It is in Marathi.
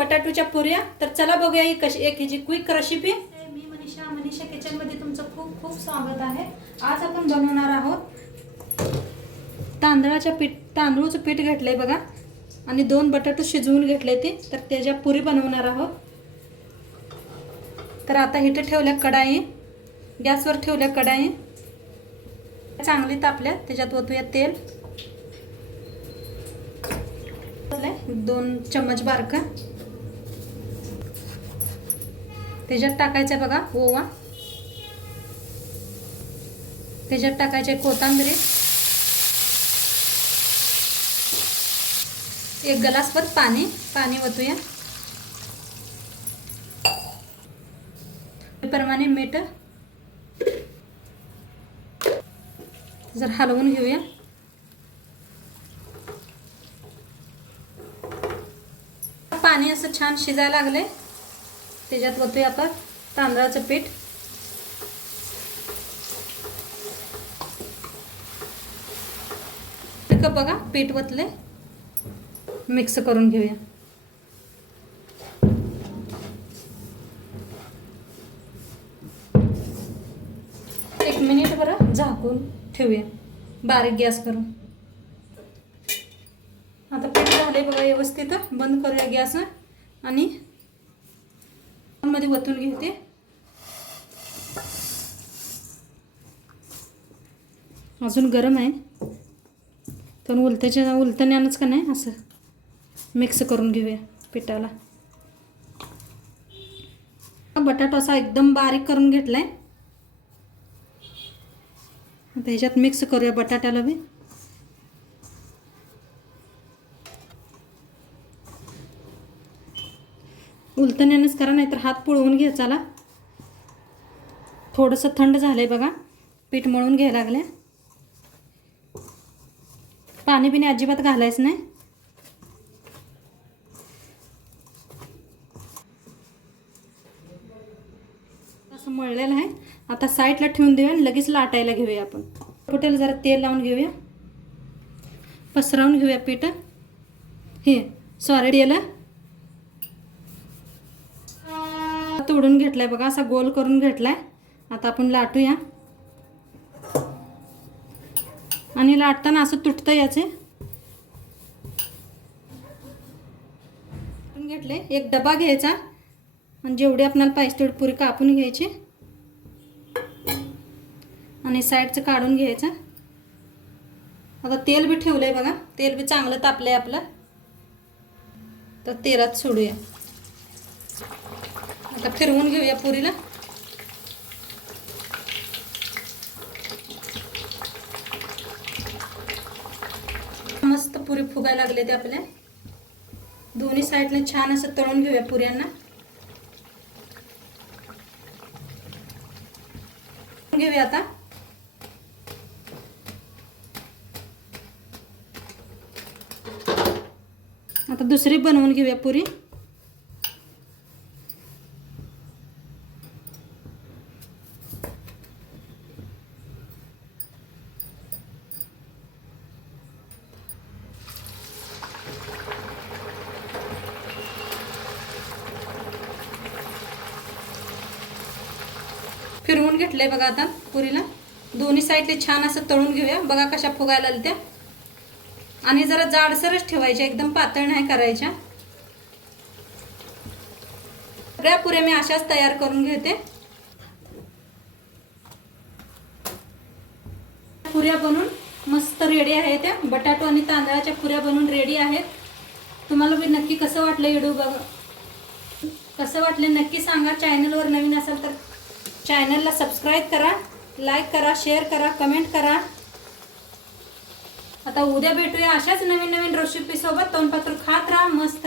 तांदळाच्या बटाटूच्या पुऱ्या तर चला बघूया ही कशी एक हिची क्विक रेसिपी मी मनीषा मनीषा किचनमध्ये तुमचं खूप खूप स्वागत आहे. आज आपण बनवणार आहोत तांदळाच्या पीठ तांदूळचं पीठ घेतलंय बघा. आणि दोन बटाटू शिजवून घेतले ते तर त्याच्या पुरी बनवणार आहोत. तर आता इथं ठेवल्या कढाई गॅसवर ठेवल्या कढाई. चांगली तापल्या त्याच्यात ओतूया तेल. दोन चम्मच बारका. त्याच्यात टाकायचं बघा ओवा. त्याच्यात टाकायचे कोथिंबीर. एक ग्लासभर पाणी पाणी ओतूया. प्रमाणे मीठ जर हलवून घेऊया. पाणी असं छान शिजायला लागले त्याच्यात वतूया आपण. तांदळाचं पीठ. बघा पीठ वतले. मिक्स करून घेऊया. एक मिनिट बरं झाकून ठेवूया. बारीक गॅस करून. आता पीठ झाले बघा व्यवस्थित. बंद करूया गॅस आणि बाउलमध्ये वतून घेते. अजून गरम आहे. पण उलत्याच्या उलतण्यानंच का नाही असं? मिक्स करून घेऊया पिठाला. बटाटा असा एकदम बारीक करून घेतलाय. आता ह्याच्यात मिक्स करूया बटाट्याला बी. उलतण्यानेच करा नाहीतर हात पुळवून घ्या चला. थोडंसं थंड झालं आहे बघा. पीठ मळून घ्यायला लागले पाणी बिणी अजिबात घालायचं नाही. असं मळलेलं आहे. आता साईडला ठेवून देऊया आणि लगेच लाटायला घेऊया आपण. कुठेला जरा तेल लावून घेऊया. पसरवून घेऊया पीठ. हे सॉरी तेल. तोडून घेतलाय बघा असा गोल करून घेतलाय. आता आपण लाटूया. आणि लाटताना असं तुटतं याचे. घेतले. एक डबा घ्यायचा. आणि जेवढी आपल्याला पाहिजे तेवढी पुरी कापून घ्यायची. आणि साईडचं काढून घ्यायचं. आता तेल बी ठेवलंय बघा. तेल बी चांगलं तापलं आहे आपलं. तर तेलात सोडूया. आता फिरवून घेऊया पुरीला. मस्त पुरी फुगायला लागले ते आपल्या. दोन्ही साईडने छान असं तळून घेऊया पुऱ्यांना. घेऊया आता. आता दुसरी बनवून घेऊया पुरी. फिरवून घेतलंय बघा आता पुरीला. दोन्ही साईडले छान असं तळून घेऊया. बघा कशा फुगायला त्या आणि जरा जाडसरच ठेवायच्या. एकदम पातळ नाही करायच्या. सगळ्या पुऱ्या मी अशाच तयार करून घेते. पुऱ्या बनून मस्त रेडी आहे त्या. बटाटो आणि तांदळाच्या पुऱ्या बनून रेडी आहेत. तुम्हाला मी नक्की कसं वाटलं व्हिडिओ बघ. कसं वाटलं नक्की सांगा. चॅनलवर नवीन असाल तर चॅनलला सबस्क्राईब करा लाईक करा शेअर करा कमेंट करा. आता उद्या भेटूया अशाच नवीन नवीन रेसिपीसोबत तोंडपात्र खात राहा मस्त